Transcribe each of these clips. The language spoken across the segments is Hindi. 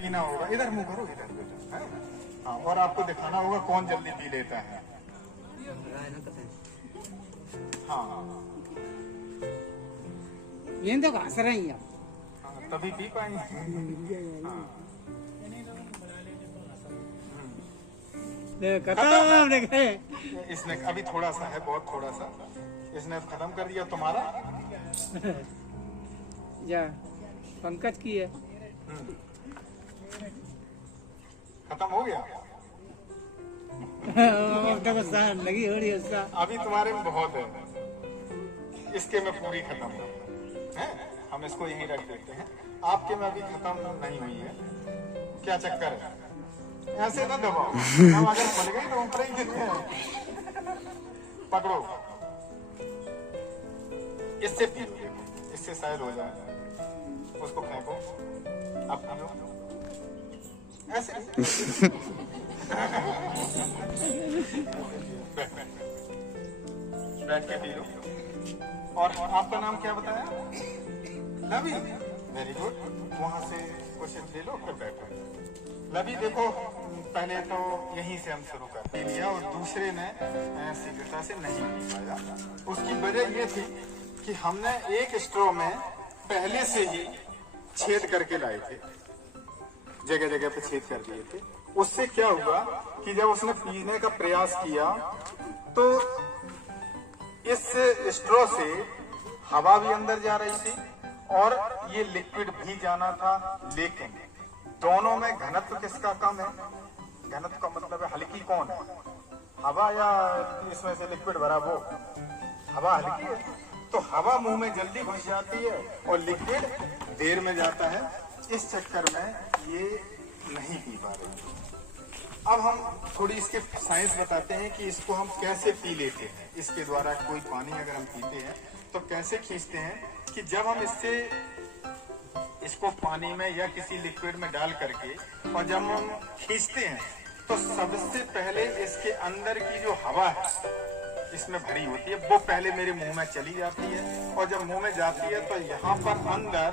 पीना होगा। इधर मुंह करो, इधर बेटा, है? हाँ, और आपको दिखाना होगा कौन जल्दी पी लेता है। हाँ, ये तो घास रही है, तभी पी पाएंगे। हाँ। खत्म देखे। इसने अभी थोड़ा सा है, बहुत थोड़ा सा, इसने खत्म कर दिया तुम्हारा। जा पंकज की है, खत्म हो गया। लगी हो रही है उसका। अभी तुम्हारे में बहुत है, इसके में पूरी खत्म है। हम इसको यहीं रख देते हैं। आपके में अभी खत्म नहीं हुई है। क्या चक्कर है? ऐसे ना दबाओ, हम अगर खुल गई तो ऊपर ही गिरते हैं। पकड़ो, इससे पियो, इससे शायद हो जाए। उसको फेंको, अब पियो ऐसे। बैठ के पी लो। और आपका नाम क्या बताया? लवी, वेरी गुड। वहां से कुछ ले लो, फिर बैठो। लवी देखो, पहले तो यहीं से हम शुरू कर लिया और दूसरे ने शीघ्रता से नहीं पी पाया। उसकी वजह ये थी कि हमने एक स्ट्रॉ में पहले से ही छेद करके लाए थे, जगह जगह पे छेद कर दिए थे। उससे क्या हुआ कि जब उसने पीने का प्रयास किया तो इस स्ट्रॉ से हवा भी अंदर जा रही थी और ये लिक्विड भी जाना था, लेकिन दोनों में घनत्व किसका कम है? घनत्व का मतलब है हल्की कौन है, हवा या इसमें से लिक्विड भरा वो? हवा हल्की है, तो हवा मुंह में जल्दी घुस जाती है और लिक्विड देर में जाता है। इस चक्कर में ये नहीं पी पा रही। अब हम थोड़ी इसके साइंस बताते हैं कि इसको हम कैसे पी लेते हैं। इसके द्वारा कोई पानी अगर हम पीते हैं तो कैसे खींचते हैं कि जब हम इसको पानी में या किसी लिक्विड में डाल करके और जब हम खींचते हैं तो सबसे पहले इसके अंदर की जो हवा है इसमें भरी होती है, वो पहले मेरे मुंह में चली जाती है। और जब मुंह में जाती है तो यहाँ पर अंदर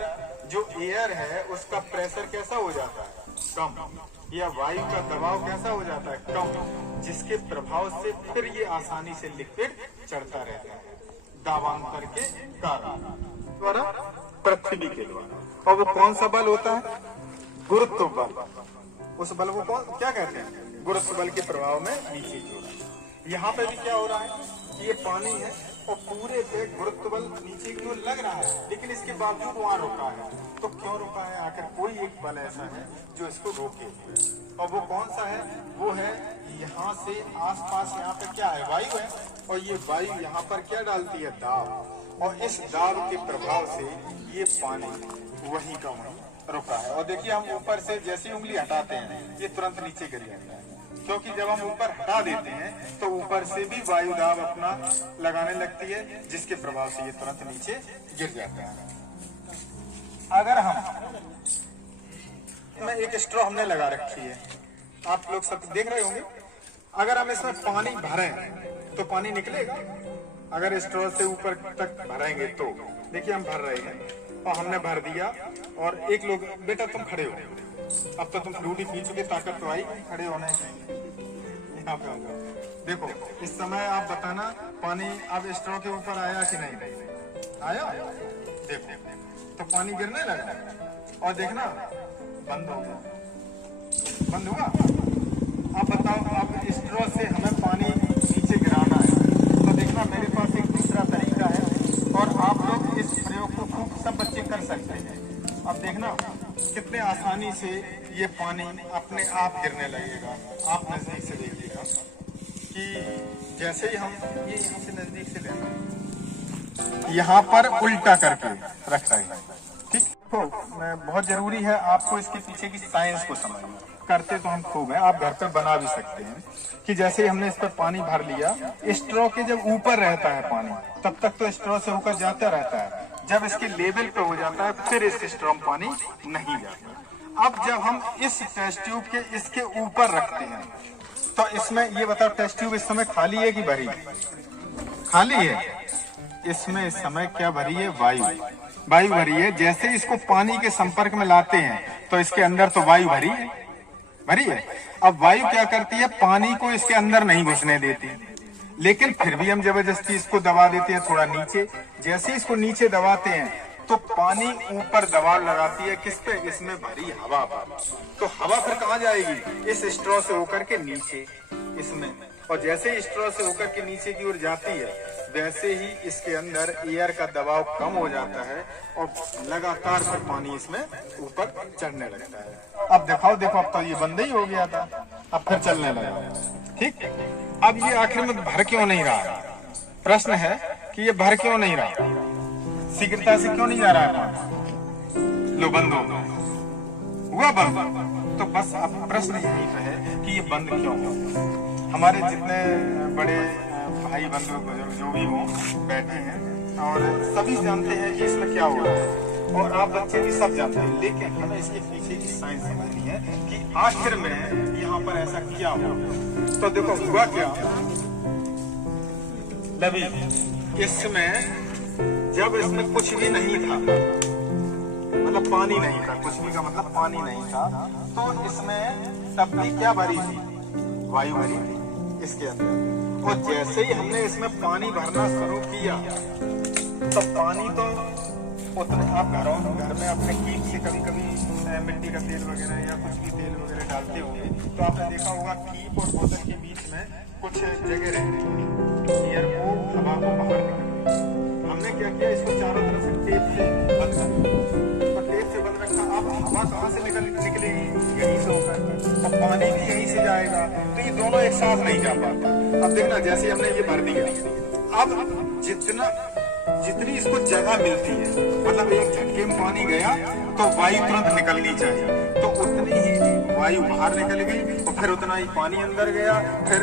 जो एयर है उसका प्रेशर कैसा हो जाता है? कम, या वायु का दबाव कैसा हो जाता है? कम, जिसके प्रभाव से फिर ये आसानी से लिक्विड चढ़ता रहता है दाबांतर के कारण द्वारा, पृथ्वी के द्वारा। और वो कौन सा बल होता है? गुरुत्व बल। उस बल को कौन क्या कहते हैं? गुरुत्व बल के प्रभाव में नीचे की ओर। यहाँ पे भी क्या हो रहा है कि ये पानी है और पूरे पे गुरुत्व बल नीचे की ओर लग रहा है, लेकिन इसके बावजूद वहां रुका है। तो क्यों रुका है? आखिर कोई एक बल ऐसा है जो इसको रोके, और वो कौन सा है? वो है यहाँ से आसपास, यहाँ पे क्या है? वायु है, और ये वायु यहाँ पर क्या डालती है? दाब। और इस दाब के प्रभाव से ये पानी वही का वही रुका है। और देखिए, हम ऊपर से जैसी उंगली हटाते हैं ये तुरंत नीचे गिर जाता है, क्योंकि जब हम ऊपर हटा देते हैं तो ऊपर से भी वायु दाब अपना लगाने लगती है, जिसके प्रभाव से ये तुरंत नीचे गिर जाता है। अगर हम में एक स्ट्रॉ हमने लगा रखी है, आप लोग सब देख रहे होंगे। अगर हम इसमें पानी भरें तो पानी निकलेगा? अगर स्ट्रॉ से ऊपर तक भरेंगे तो देखिए, हम भर रहे हैं और हमने भर दिया। और एक लोग, बेटा तुम खड़े हो, अब तो तुम फ्लूइड पी चुके, ताकत तो आई खड़े होने की। यहाँ पे देखो, इस समय आप बताना पानी अब स्ट्रॉ के ऊपर आया कि नहीं आया? देखो, तो पानी गिरने लगा और देखना बंद हो गया। बंद हुआ। अब बताओ, अब स्ट्रॉ से हमें पानी नीचे गिराना है, तो देखना मेरे पास एक दूसरा तरीका है और आप लोग इस प्रयोग को खूब सब बच्चे कर सकते हैं। अब देखना कितने आसानी से ये पानी अपने आप गिरने लगेगा। आप नजदीक से देखिएगा कि जैसे ही हम ये यहाँ से नजदीक से लेंगे, यहाँ पर उल्टा करके रख रहे हैं, ठीक। तो बहुत जरूरी है आपको इसके पीछे की साइंस को समझना। करते तो हम खूब हैं, आप घर पे बना भी सकते हैं कि जैसे ही हमने इस पर पानी भर लिया, स्ट्रॉ के जब ऊपर रहता है पानी, तब तक तो स्ट्रॉ से होकर जाता रहता है। जब इसके लेवल पे हो जाता है फिर इस स्ट्रॉ में पानी नहीं जाता। अब जब हम इस टेस्ट ट्यूब के इसके ऊपर रखते हैं तो इसमें ये बताओ, टेस्ट ट्यूब इस समय खाली है कि भरी? खाली है। इसमें इस समय क्या भरी है? वायु। वायु भरी है। जैसे इसको पानी के संपर्क में लाते हैं तो इसके अंदर तो वायु भरी है। अब वायु क्या करती है, पानी को इसके अंदर नहीं घुसने देती, लेकिन फिर भी हम जबरदस्ती इसको दबा देते हैं थोड़ा नीचे। जैसे इसको नीचे दबाते हैं तो पानी ऊपर दबाव लगाती है किस पे, इसमें भरी हवा पर। तो हवा फिर कहाँ जाएगी, इस स्ट्रॉ से होकर के नीचे इसमें, और जैसे ही स्ट्रॉ से होकर के नीचे की ओर जाती है वैसे ही इसके अंदर एयर का दबाव कम हो जाता है और लगातार फिर पानी इसमें ऊपर चढ़ने लगता है। अब देखो अब तो ये बंद ही हो गया था, अब फिर चलने लगा। ठीक, अब ये आखिर में भर क्यों नहीं रहा, प्रश्न है कि ये भर क्यों नहीं रहा, शीघ्रता से क्यों नहीं जा रहा है पानी, लो बंद हुआ बंद। तो बस अब प्रश्न यही पे है कि ये बंद क्यों हुआ। हमारे जितने बड़े भाई बंधु बुजुर्ग जो भी हों बैठे हैं और सभी जानते हैं कि इसमें क्या हो रहा है, और आप बच्चे भी सब जानते हैं, लेकिन हमें इसके पीछे की साइंस समझनी है कि आखिर में यहाँ पर ऐसा क्या हुआ। तो देखो हुआ क्या, लवी इसमें जब इसमें कुछ भी नहीं था, मतलब पानी नहीं था, कुछ भी का मतलब पानी नहीं था, तो इसमें तब भी क्या भरी थी, वायु भरी थी इसके अंदर। और जैसे ही हमने इसमें पानी भरना शुरू किया तो पानी तो उतने, आप घर में अपने कीप से कभी कभी मिट्टी का तेल वगैरह या कुछ भी तेल वगैरह डालते होंगे, तो आपने देखा होगा कीप और बोतल के बीच में कुछ जगह रहती है, यार वो हवा को बाहर निकलती। हमने क्या किया, इसको चारों तरफ से टेप से बंद कर दिया, तो टेप से बंद रखा। अब हवा कहाँ से निकलेगी, यहीं से होकर, और पानी भी यहीं से जाएगा, तो ये दोनों एक साथ नहीं जा पाता। अब देखना, जैसे हमने ये भर दिया, अब जितनी इसको जगह मिलती है, मतलब एक झटके में पानी गया तो वायु तुरंत निकलनी चाहिए, तो उतनी ही वायु बाहर निकल गई और फिर उतना ही पानी अंदर गया, फिर